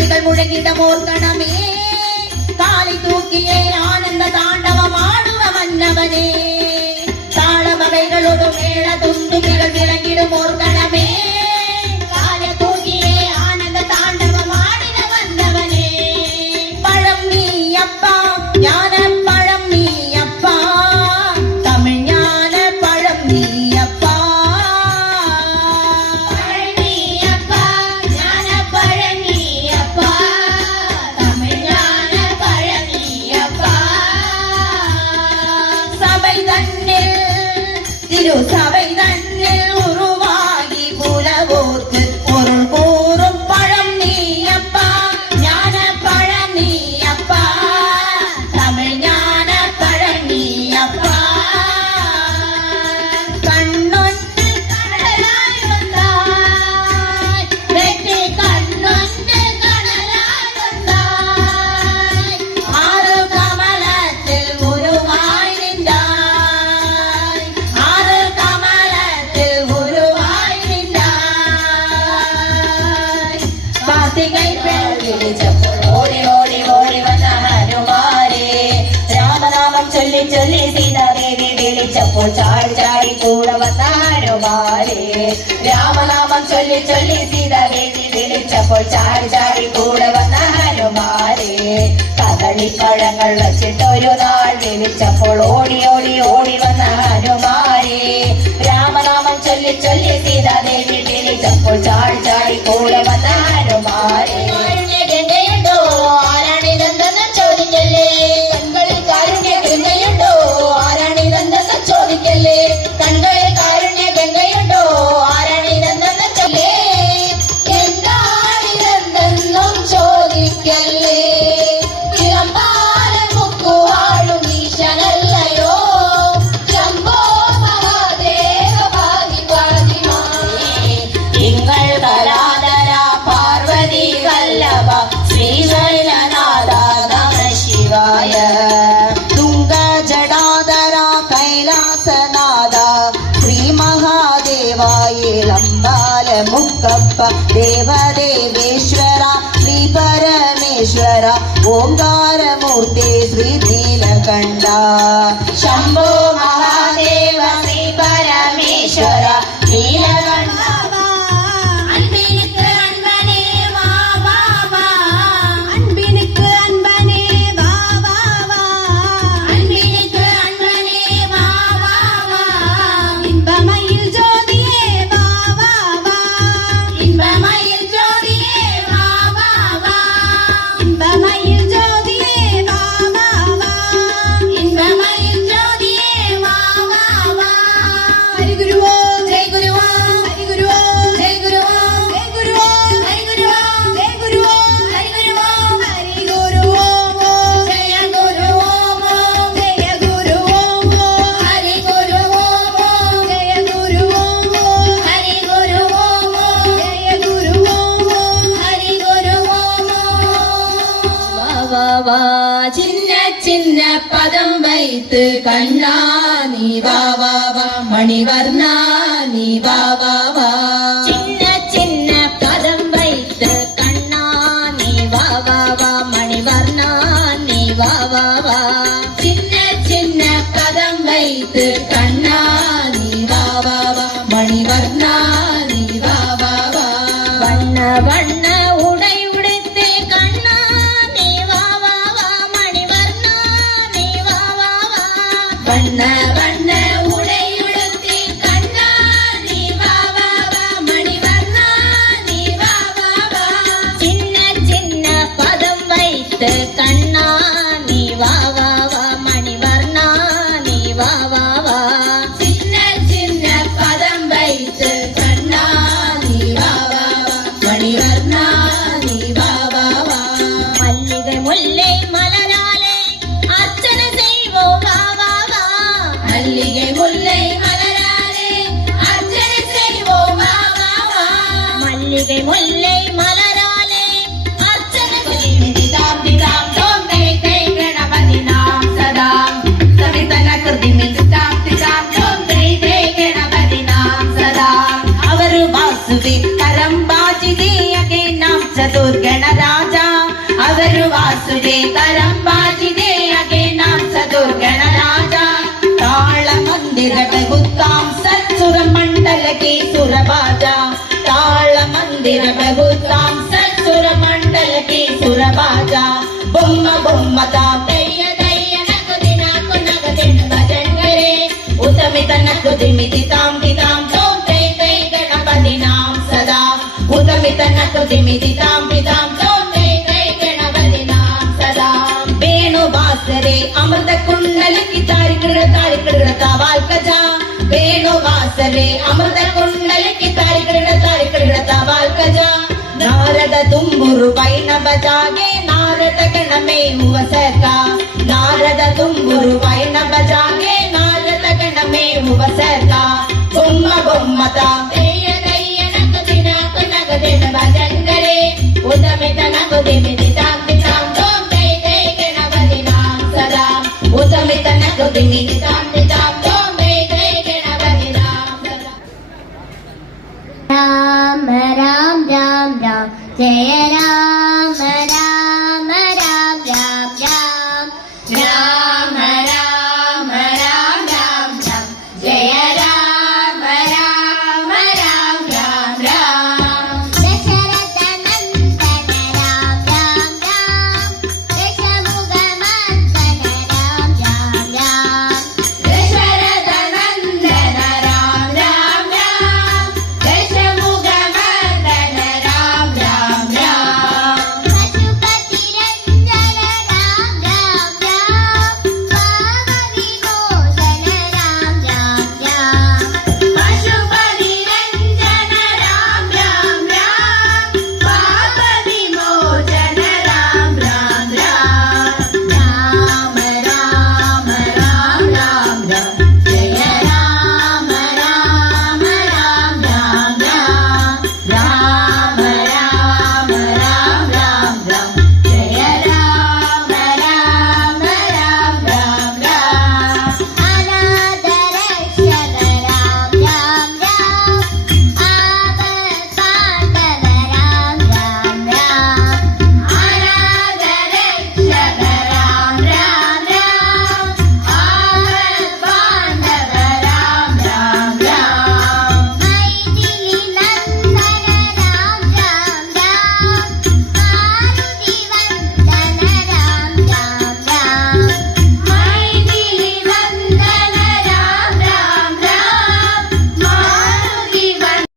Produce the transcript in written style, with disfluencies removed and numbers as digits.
தும்பிகள் முழங்கிட மோர்கணமே காலை தூக்கியே ஆனந்த தாண்டவம் ஆடுவ மன்னவனே தாள வகைகளோடு மேள தும்பிகள் விளங்கிடும் மோர்கணமே காலை தூக்கியே ஆனந்த தாண்டவம் ஆடிட வந்தவனே பழம் நீ அப்பா ஞான பழம் நீ அப்பா தமிழ் ஞான பழம் நீ அப்பா சபை தன்னில் உருவாகி புலவோர்க்கு பொருள் கூறும் பழம் நீ அப்பா ஞான பழம் நீ அப்பா தமிழ் ஞான பழம் நீ அப்பா கண்ணொன்று கடலாய் வந்தாய் வெற்றி கண்ணொன்று கடலாய் வந்தாய் ஆறு கமலத்தில் உருவாய் நின்றாய் ഓടി ഓടി ഓടി വന്ന ഹനുമാരെ രാമനാമം ചൊല്ലി ചൊല്ലി സീതാദേവി വിളിച്ചപ്പോൾ ചാടി ചാടി കൂടെ വന്ന ഹനുമാരെ രാമനാമം ചൊല്ലി ചൊല്ലി സീതാദേവി വിളിച്ചപ്പോൾ ചാടി ചാടി കൂടെ വന്ന ഹനുമാരെ കദളിപ്പഴങ്ങൾ വച്ചിട്ടൊരു നാൾ വിളിച്ചപ്പോൾ ഓടി ഓടി ഓടി വന്ന ഹനുമാരെ രാമനാമം ചൊല്ലി ചൊല്ലി സീതാദേവി വിളിച്ചപ്പോൾ ചാടി ചാടി കൂടെ വന്ന ഹനുമാരെ ആരാണിതെന്തെന്ന് ചോദിക്കല്ലേ കൺകളിൽ കാരുണ്യ ഗംഗയുണ്ടോ ആരാണിതെന്തെന്ന് ചോദിക്കല്ലേ കൺകളിൽ കാരുണ്യ ഗംഗയുണ്ടോ ആരാണിതെന്തെന്ന് ചൊല്ലേ എന്താണിതെന്തെന്നും ചോദിക്കല്ലേ ഇളമ്പാലം മുക്കുവാഴും ഈശനല്ലയോ ശംഭോ മഹാദേവ പാതി പാതിമാനേ തിങ്കൾ കലാധര പാർവതി വല്ലഭ ശ്രീശൈലനാഥ നമ ശിവായ തുംഗ ജടാധര കൈലാസനാഥ ശ്രീ മഹാദേവായ മുക്കപ്പ ദേവദേവേശ്വര ശ്രീ പരമേശ്വര ഓംകാരമൂർത്തി ശ്രീ നീലകണ്ഠ ശംഭോ മഹാദേവ ശ്രീ പരമേശ്വര നീലകണ്ഠ சின்ன சின்ன பதம் வைத்து கண்ணா நீ வா வா வா மணிவர்ணா நீ வா வா வா சின்ன சின்ன பதம் வைத்து கண்ணா நீ வா வா வா மணிவர்ணா நீ வா வா வா சின்ன சின்ன பதம் வைத்து கண்ணா நீ வா வா வா மணிவர்ணா நீ வா வா வா வண்ண வண்ண உடை உடுத்து கண்ணா நீ வா வா வா மணிவர்ணா நீ வா வா வா வண்ண வண்ண உடை உடுத்து கண்ணா நீ வா வா வா वासुदे तरंबाजिदे अगे नाम सदुर्गणराजा ताळ मंदिर बहुतां सत्सुर मंडल के सुरबाजा ताळ मंदिर बहुतां सत्सुर मंडल के सुरबाजा बुम्म बुम्मता दय्य दय्य नकुदिन कुनगदिन भजंगरे उतमित नकुदिमिति तां तितां तों तै तै गणपति नाम सदा उतमित नकुदिमिति तां तितां तों तै तै गणपति नाम सदा वेणु वासरे अमृत कुंडल की तारिकड़ तावाल कजा वेणु वासरे अमृत कुंडल की तारिकड़ तावाल कजा नारद तुम्बुरु वैन बजागे नारद गण में हुआ सका नारद तुम्बुरु वैन बजागे नारद गण में हुआ सका बुम्म बुम्मता दय्य दय्य नकुदिन कुनगदिन भजंगरे उदमित नकुदिमिति